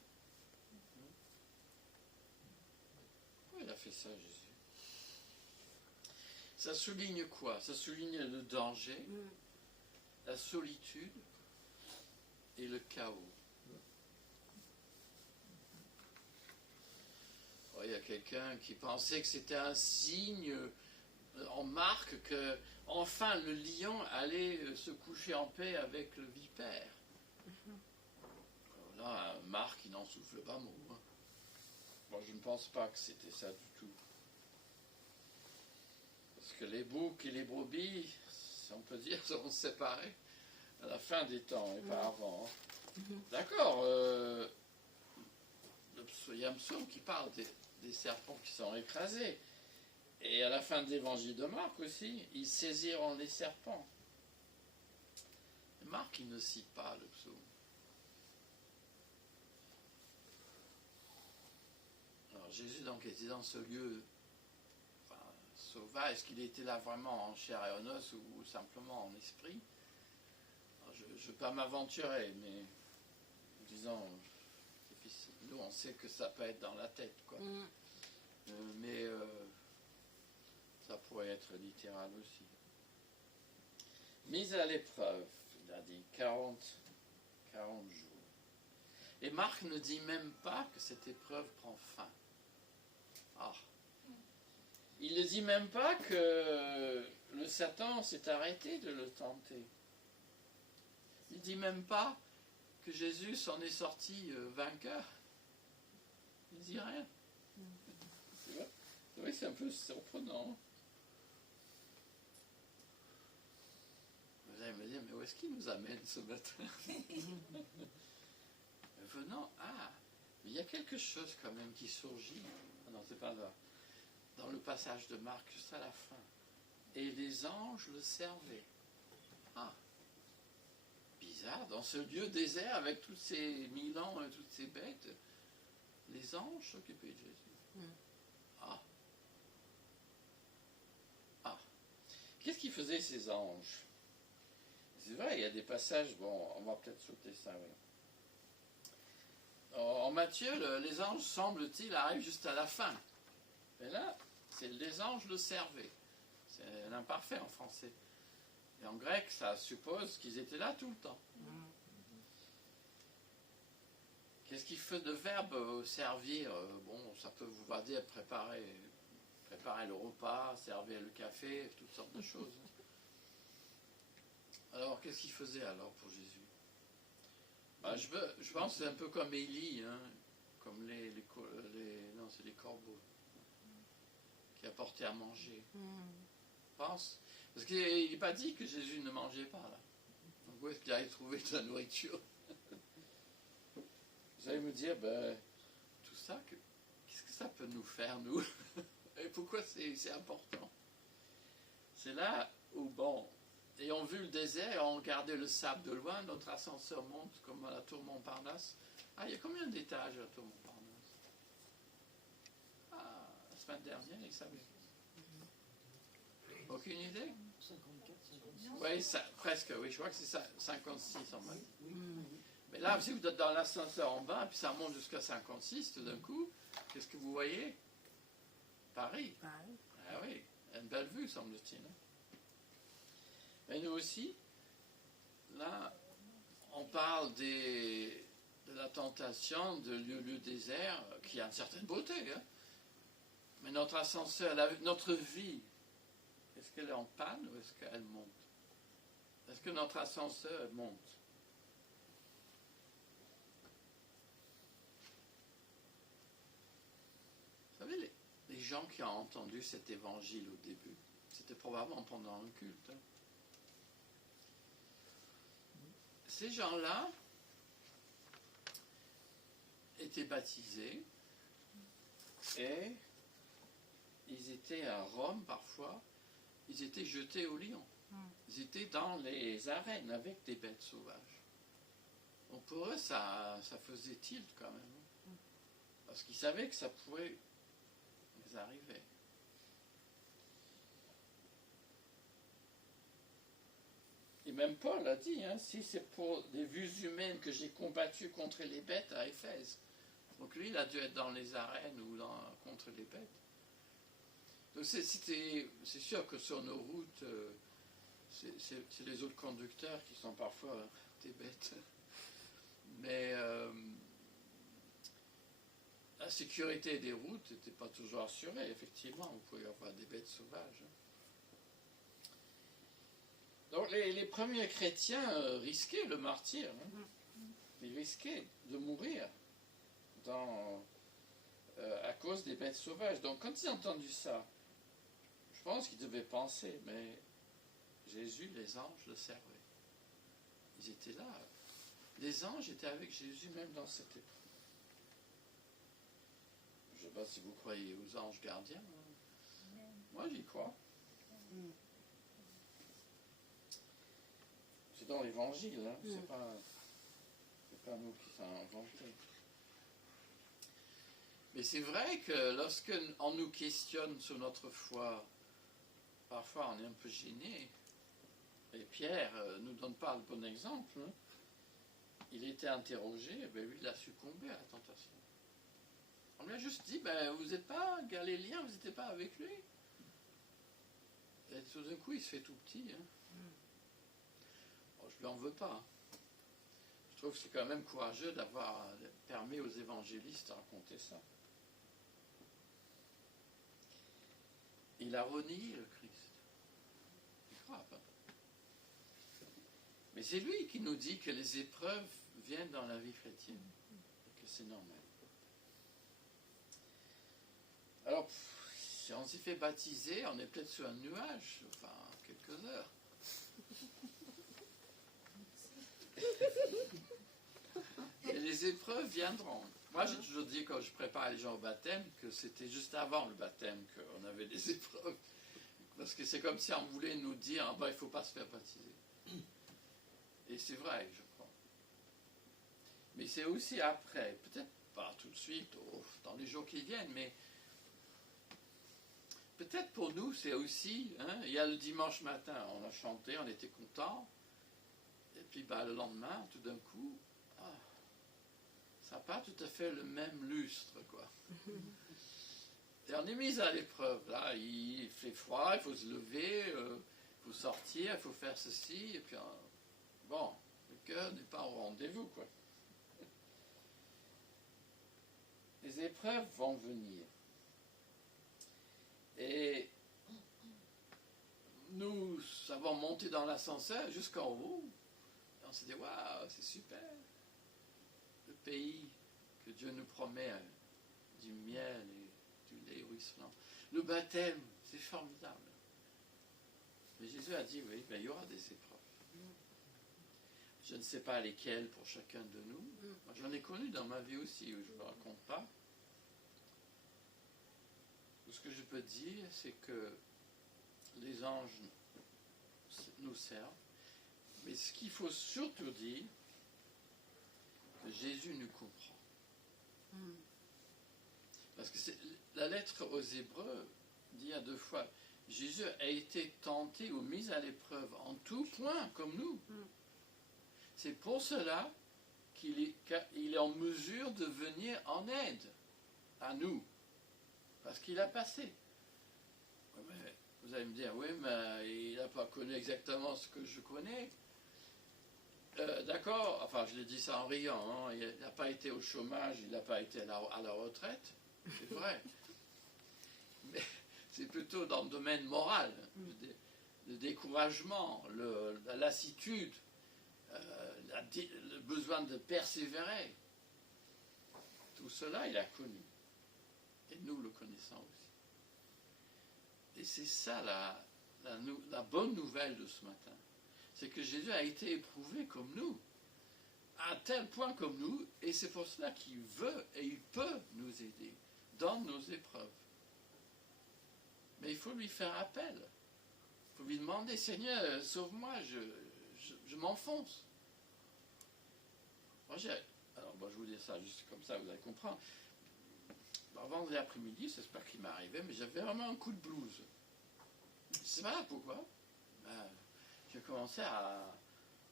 Pourquoi il a fait ça, Jésus? Ça souligne quoi? Ça souligne le danger, la solitude et le chaos. quelqu'un qui pensait que c'était un signe en marque que enfin le lion allait se coucher en paix avec le vipère. Là, Marc, il n'en souffle pas mot. Hein. Moi, je ne pense pas que c'était ça du tout. Parce que les boucs et les brebis, si on peut dire, seront séparés à la fin des temps et pas avant. Hein. D'accord. Il y a un psaume qui parle des serpents qui sont écrasés. Et à la fin de l'évangile de Marc aussi, ils saisiront les serpents. Marc, il ne cite pas le psaume. Alors Jésus donc était dans ce lieu sauvage. Est-ce qu'il était là vraiment en chair et en os ou simplement en esprit? Alors, je ne veux pas m'aventurer, mais disons, nous on sait que ça peut être dans la tête, quoi. Mais ça pourrait être littéral aussi. Mise à l'épreuve, il a dit 40 jours. Et Marc ne dit même pas que cette épreuve prend fin. Ah. Il ne dit même pas que le Satan s'est arrêté de le tenter. Il ne dit même pas que Jésus s'en est sorti vainqueur. Il ne dit rien. Oui, c'est un peu surprenant. Vous allez me dire, mais où est-ce qu'il nous amène ce matin? Venant, mais il y a quelque chose quand même qui surgit. Ah non, c'est pas là. Dans le passage de Marc, juste à la fin. Et les anges le servaient. Bizarre, dans ce lieu désert avec tous ces milans et toutes ces bêtes, les anges s'occupaient de Jésus. Qu'est-ce qu'ils faisaient ces anges? C'est vrai, il y a des passages, bon, on va peut-être sauter ça, oui. En Matthieu, les anges, semble-t-il, arrivent juste à la fin. Et là, les anges le servaient. C'est l'imparfait en français. Et en grec, ça suppose qu'ils étaient là tout le temps. Qu'est-ce qu'il fait de verbe servir? Bon, ça peut vous dire préparer le repas, servir le café, toutes sortes de choses. Alors, qu'est-ce qu'il faisait alors pour Jésus? Je pense que c'est un peu comme Élie, hein, comme non, c'est les corbeaux qui apportaient à manger. Pense. Parce qu'il n'est pas dit que Jésus ne mangeait pas, là. Donc, où est-ce qu'il allait trouver de la nourriture? Vous allez me dire, tout ça, qu'est-ce que ça peut nous faire, nous? Et pourquoi c'est important? C'est là où, bon, ayant vu le désert et ayant regardé le sable de loin, notre ascenseur monte comme à la tour Montparnasse. Il y a combien d'étages à la tour Montparnasse? La semaine dernière, il savait. Aucune idée? 54, 56. Oui, presque, oui, je crois que c'est ça, 56 en bas. Mais là, si vous êtes dans l'ascenseur en bas, puis ça monte jusqu'à 56, tout d'un coup, qu'est-ce que vous voyez? Paris. Ah oui, une belle vue, semble-t-il. Mais nous aussi, là, on parle de la tentation de lieu désert, qui a une certaine beauté. Hein? Mais notre ascenseur, notre vie, est-ce qu'elle est en panne ou est-ce qu'elle monte? Est-ce que notre ascenseur monte? Vous savez, les gens qui ont entendu cet évangile au début, c'était probablement pendant un culte. Hein? Ces gens-là étaient baptisés et ils étaient à Rome parfois, ils étaient jetés au lion. Ils étaient dans les arènes avec des bêtes sauvages. Donc pour eux, ça faisait tilt quand même. Parce qu'ils savaient que ça pouvait les arriver. Et même Paul a dit, hein, si c'est pour des vues humaines que j'ai combattu contre les bêtes à Éphèse. Donc lui, il a dû être dans les arènes ou contre les bêtes. Donc c'est sûr que sur nos routes, c'est les autres conducteurs qui sont parfois des bêtes. Mais sécurité des routes n'était pas toujours assurée, effectivement, vous pouvez avoir des bêtes sauvages. Donc les premiers chrétiens risquaient le martyre, ils risquaient de mourir à cause des bêtes sauvages. Donc quand ils ont entendu ça, je pense qu'ils devaient penser, mais Jésus, les anges le servaient. Ils étaient là. Les anges étaient avec Jésus même dans cette épreuve. Je ne sais pas si vous croyez aux anges gardiens. Moi, j'y crois. C'est dans l'Évangile, hein. C'est pas nous qui sommes inventés. Mais c'est vrai que lorsqu'on nous questionne sur notre foi, parfois on est un peu gêné. Et Pierre ne nous donne pas le bon exemple. Hein. Il était interrogé, et bien lui, il a succombé à la tentation. On lui a juste dit, vous n'êtes pas galiléen, vous n'étiez pas avec lui. Et tout d'un coup, il se fait tout petit. Hein. Bon, je ne lui en veux pas. Je trouve que c'est quand même courageux d'avoir permis aux évangélistes de raconter ça. Il a renié le Christ. C'est grave. Hein. Mais c'est lui qui nous dit que les épreuves viennent dans la vie chrétienne. Et que c'est normal. Alors, si on s'est fait baptiser, on est peut-être sur un nuage, enfin, quelques heures. Et les épreuves viendront. Moi, j'ai toujours dit, quand je prépare les gens au baptême, que c'était juste avant le baptême qu'on avait des épreuves. Parce que c'est comme si on voulait nous dire, il ne faut pas se faire baptiser. Et c'est vrai, je crois. Mais c'est aussi après, peut-être pas tout de suite, dans les jours qui viennent, mais peut-être pour nous, c'est aussi, il y a le dimanche matin, on a chanté, on était contents, et puis le lendemain, tout d'un coup, ça n'a pas tout à fait le même lustre, quoi. Et on est mis à l'épreuve, là, il fait froid, il faut se lever, il faut sortir, il faut faire ceci, et puis, le cœur n'est pas au rendez-vous, quoi. Les épreuves vont venir. Et nous avons monté dans l'ascenseur jusqu'en haut. Et on s'est dit, waouh, c'est super. Le pays que Dieu nous promet, du miel et du lait ruisselant. Le baptême, c'est formidable. Mais Jésus a dit, oui, il y aura des épreuves. Je ne sais pas lesquelles pour chacun de nous. Moi, j'en ai connu dans ma vie aussi, où je ne me raconte pas. Ce que je peux dire, c'est que les anges nous servent. Mais ce qu'il faut surtout dire, que Jésus nous comprend. Parce que la lettre aux Hébreux dit à 2 fois, Jésus a été tenté ou mis à l'épreuve en tout point, comme nous. C'est pour cela qu'il est en mesure de venir en aide à nous. Parce qu'il a passé. Mais vous allez me dire, oui, mais il n'a pas connu exactement ce que je connais. D'accord, enfin je l'ai dit ça en riant, hein. Il n'a pas été au chômage, il n'a pas été à la retraite, c'est vrai. Mais c'est plutôt dans le domaine moral, le découragement, la lassitude, le besoin de persévérer. Tout cela, il a connu. Et nous le connaissons aussi. Et c'est ça la bonne nouvelle de ce matin. C'est que Jésus a été éprouvé comme nous, à tel point comme nous, et c'est pour cela qu'il veut et il peut nous aider dans nos épreuves. Mais il faut lui faire appel. Il faut lui demander, Seigneur, sauve-moi, je m'enfonce. Moi, alors, je vous dis ça juste comme ça, vous allez comprendre. Vendredi après-midi, c'est pas qu'il m'arrivait, mais j'avais vraiment un coup de blues. Je ne sais pas pourquoi. J'ai commencé à...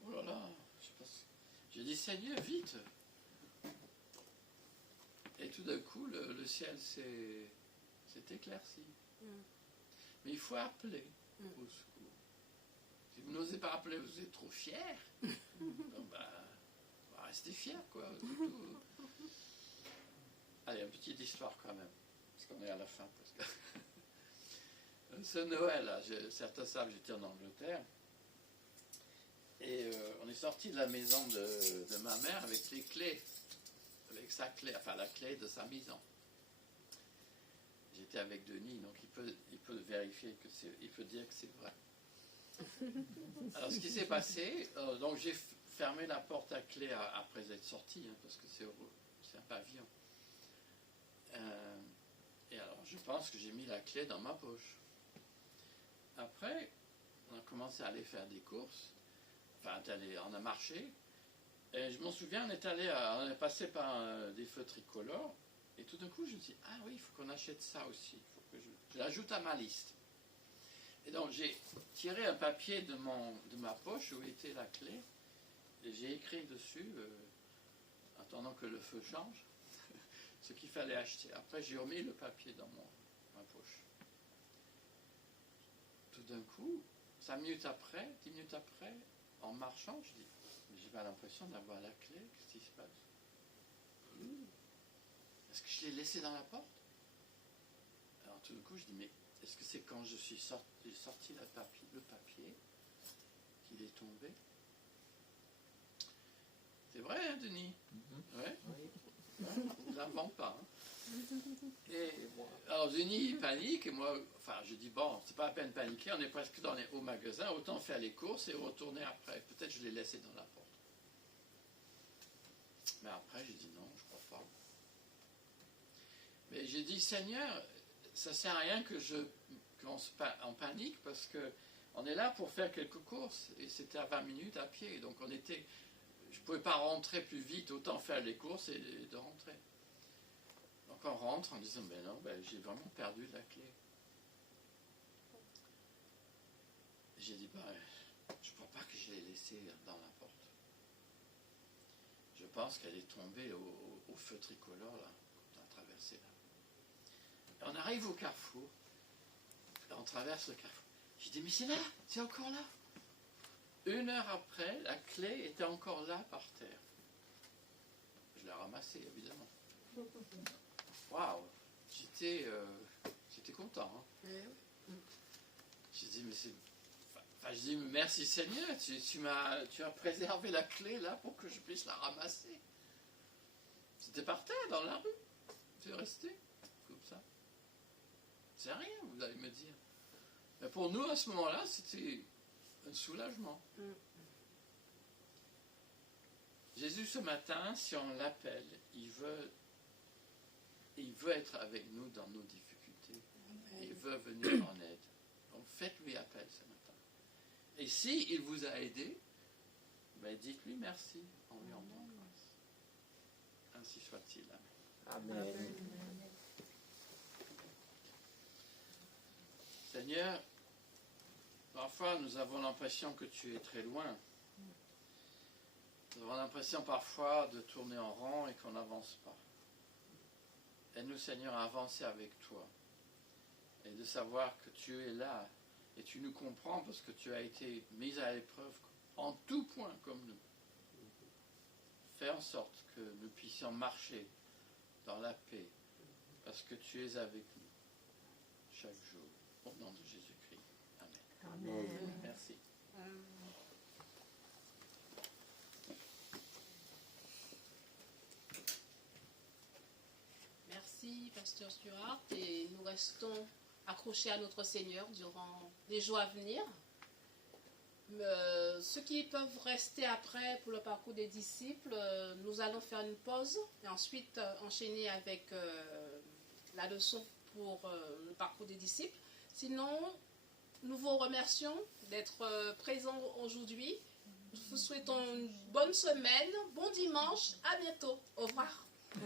Oh là là, je sais pas. J'ai dit, Seigneur, vite. Et tout d'un coup, le ciel s'est éclairci. Mais il faut appeler au secours. Si vous n'osez pas appeler, vous êtes trop fier. Donc, restez fier, quoi. Allez, une petite histoire quand même, parce qu'on est à la fin. Parce que ce Noël, là, certains savent, j'étais en Angleterre, et on est sorti de la maison de ma mère avec les clés, avec sa clé, enfin la clé de sa maison. J'étais avec Denis, donc il peut vérifier il peut dire que c'est vrai. Alors ce qui s'est passé, donc j'ai fermé la porte à clé après être sorti, hein, parce que c'est un pavillon. Et alors je pense que j'ai mis la clé dans ma poche. Après, on a commencé à aller faire des courses, enfin on a marché, et je m'en souviens, on est passé par des feux tricolores, et tout d'un coup je me suis dit, ah oui, il faut qu'on achète ça aussi, il faut que je l'ajoute à ma liste. Et donc j'ai tiré un papier de ma poche où était la clé, et j'ai écrit dessus, attendant que le feu change, ce qu'il fallait acheter. Après j'ai remis le papier dans ma poche. Tout d'un coup, 10 minutes après, en marchant, je dis, mais j'ai pas l'impression d'avoir la clé, qu'est-ce qui se passe? Est-ce que je l'ai laissé dans la porte? Alors tout d'un coup, je dis, mais est-ce que c'est quand j'ai sorti le papier qu'il est tombé? C'est vrai, hein, Denis? Ouais. Il n'invente pas. Hein. Et, alors Denis il panique, et moi, je dis, bon, c'est pas la peine de paniquer, on est presque au magasin, autant faire les courses et retourner après. Peut-être je l'ai laissé dans la porte. Mais après, j'ai dit non, je crois pas. Mais j'ai dit, Seigneur, ça sert à rien qu'on panique, parce que on est là pour faire quelques courses, et c'était à 20 minutes à pied, donc je ne pouvais pas rentrer plus vite, autant faire les courses et de rentrer. Donc on rentre en disant, mais non, j'ai vraiment perdu la clé. J'ai dit, je ne crois pas que je l'ai laissée dans la porte. Je pense qu'elle est tombée au feu tricolore, là, quand on a traversé là. Et on arrive au carrefour, là, on traverse le carrefour. J'ai dit, mais c'est là, c'est encore là. 1 heure après, la clé était encore là par terre. Je l'ai ramassée, évidemment. Waouh, j'étais content. Hein. J'ai dit, je dis, merci Seigneur, tu as préservé la clé là pour que je puisse la ramasser. C'était par terre dans la rue. C'est resté comme ça. C'est rien, vous allez me dire. Mais pour nous, à ce moment-là, c'était un soulagement. Jésus, ce matin, si on l'appelle, il veut être avec nous dans nos difficultés. Il veut venir en aide. Donc faites-lui appel ce matin. Et si il vous a aidé, dites-lui merci en lui rendant grâce. Ainsi soit-il. Amen. Amen. Seigneur, parfois nous avons l'impression que tu es très loin. Nous avons l'impression parfois de tourner en rond et qu'on n'avance pas. Aide-nous, Seigneur, à avancer avec toi et de savoir que tu es là et tu nous comprends parce que tu as été mis à l'épreuve en tout point comme nous. Fais en sorte que nous puissions marcher dans la paix parce que tu es avec nous chaque jour. Au nom de Jésus-Christ. Amen. Amen. Merci. Merci, Pasteur Stuart, et nous restons accrochés à notre Seigneur durant les jours à venir. Ceux qui peuvent rester après pour le parcours des disciples, nous allons faire une pause et ensuite enchaîner avec la leçon pour le parcours des disciples. Sinon, nous vous remercions d'être présents aujourd'hui. Nous vous souhaitons une bonne semaine, bon dimanche, à bientôt. Au revoir.